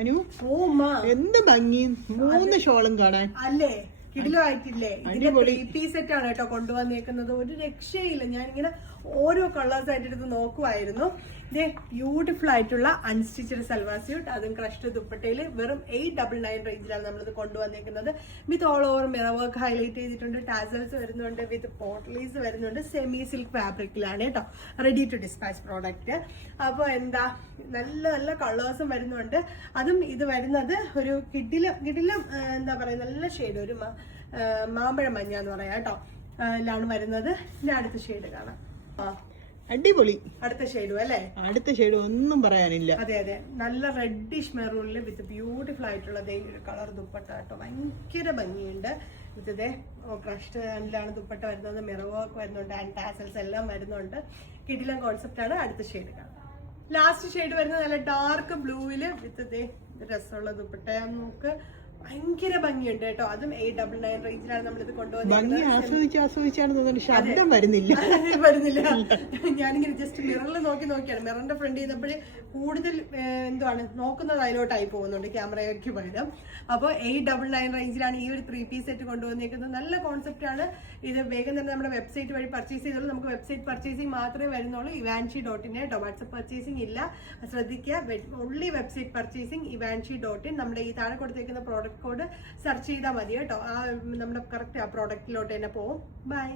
അനു എന്ത് ഭംഗി 3 ഷോളും കാണാൻ അല്ലേ? കിടിലമായിട്ടില്ലേ? ഇതിന്റെ 3-piece സെറ്റ് ആണ് കേട്ടോ കൊണ്ടുവന്നേക്കുന്നത്. ഒരു രക്ഷയില്ല. ഞാനിങ്ങനെ ഓരോ കളേഴ്സ് ആയിട്ട് എടുത്ത് നോക്കുമായിരുന്നു. ഇതേ ബ്യൂട്ടിഫുൾ ആയിട്ടുള്ള അൺസ്റ്റിച്ചഡ് സൽവാർ സ്യൂട്ട്, അതും ക്രഷ്ഡ് ദുപ്പട്ടയിൽ വെറും 899 റേഞ്ചിലാണ് നമ്മളിത് കൊണ്ടുവന്നേക്കുന്നത്. With all over mirror work highlight ചെയ്തിട്ടുണ്ട്, ടാസൽസ് വരുന്നുണ്ട്, വിത്ത് പോട്ട്ലീസ് വരുന്നുണ്ട്. സെമി സിൽക്ക് ഫാബ്രിക്കിലാണ് കേട്ടോ, റെഡി ടു ഡിസ്പാച്ച് പ്രോഡക്റ്റ്. അപ്പോൾ എന്താ നല്ല നല്ല കളേഴ്സും വരുന്നുണ്ട്. അതും ഇത് വരുന്നത് ഒരു കിടിലം എന്താ പറയുക, നല്ല ഷെയ്ഡ്, ഒരു മാമ്പഴ മഞ്ഞ എന്ന് പറയാം കേട്ടോ, ലാണ് വരുന്നത്. ഇതിന്റെ അടുത്ത ഷെയ്ഡ് കാണാം. അടിപൊളി. അടുത്ത ഷെയ്ഡും അല്ലേ? അടുത്ത ഷെയ്ഡ് ഒന്നും പറയാനില്ല. അതെ, നല്ല റെഡിഷ് മെറൂണില് വിത്ത് ബ്യൂട്ടിഫുൾ ആയിട്ടുള്ള ഒരു കളർ ദുപ്പട്ട കേട്ടോ, ഭയങ്കര ഭംഗിയുണ്ട്. ഇതേ ക്രഷ്ഡ് ഹാൻഡിലാണ് ദുപ്പട്ട വരുന്നത്, മിറർ വർക്ക് വരുന്നുണ്ട്, ആൻഡ് ടാസൽസ് എല്ലാം വരുന്നുണ്ട്. കിടിലം കോൺസെപ്റ്റ് ആണ്. അടുത്ത ഷെയ്ഡ് കാണാം. ലാസ്റ്റ് ഷെയ്ഡ് വരുന്നത് നല്ല ഡാർക്ക് ബ്ലൂവില് വിത്ത് രസമുള്ള ദുപ്പട്ട. നമുക്ക് ഭയങ്കര ഭംഗിയുണ്ട് കേട്ടോ. അതും 899 റേഞ്ചിലാണ് നമ്മളിത് കൊണ്ടുവന്നത്. ശബ്ദം വരുന്നില്ല. ഞാനിങ്ങനെ ജസ്റ്റ് മിററിൽ നോക്കിയാണ്. മിററിന്റെ ഫ്രണ്ട് ചെയ്തപ്പോഴേ കൂടുതൽ എന്താണ് നോക്കുന്നത് അതിലോട്ടായി പോകുന്നുണ്ട് ക്യാമറയ്ക്ക് പകരം. അപ്പോൾ 899 റേഞ്ചിലാണ് ഈ ഒരു 3-piece സെറ്റ് കൊണ്ടുവന്നേക്കുന്നത്. നല്ല കോൺസെപ്റ്റ് ആണ് ഇത്. വേഗം തന്നെ നമ്മുടെ വെബ്സൈറ്റ് വഴി പർച്ചേസ് ചെയ്തോളൂ. നമുക്ക് വെബ്സൈറ്റ് പർച്ചേസിംഗ് മാത്രമേ വരുന്നുള്ളൂ, ivanchi.in കേട്ടോ. വാട്സ്ആപ്പ് പർച്ചേസിംഗ് ഇല്ല, ശ്രദ്ധിക്കുക. Only website purchasing ivanchi.in. നമ്മുടെ ഈ താഴെ കൊടുത്തേക്കുന്ന പ്രോഡക്റ്റ് കോഡ് സെർച്ച് ചെയ്താൽ മതി കേട്ടോ. നമ്മുടെ കറക്റ്റ് ആ പ്രോഡക്റ്റിലോട്ട് തന്നെ പോവും. ബൈ.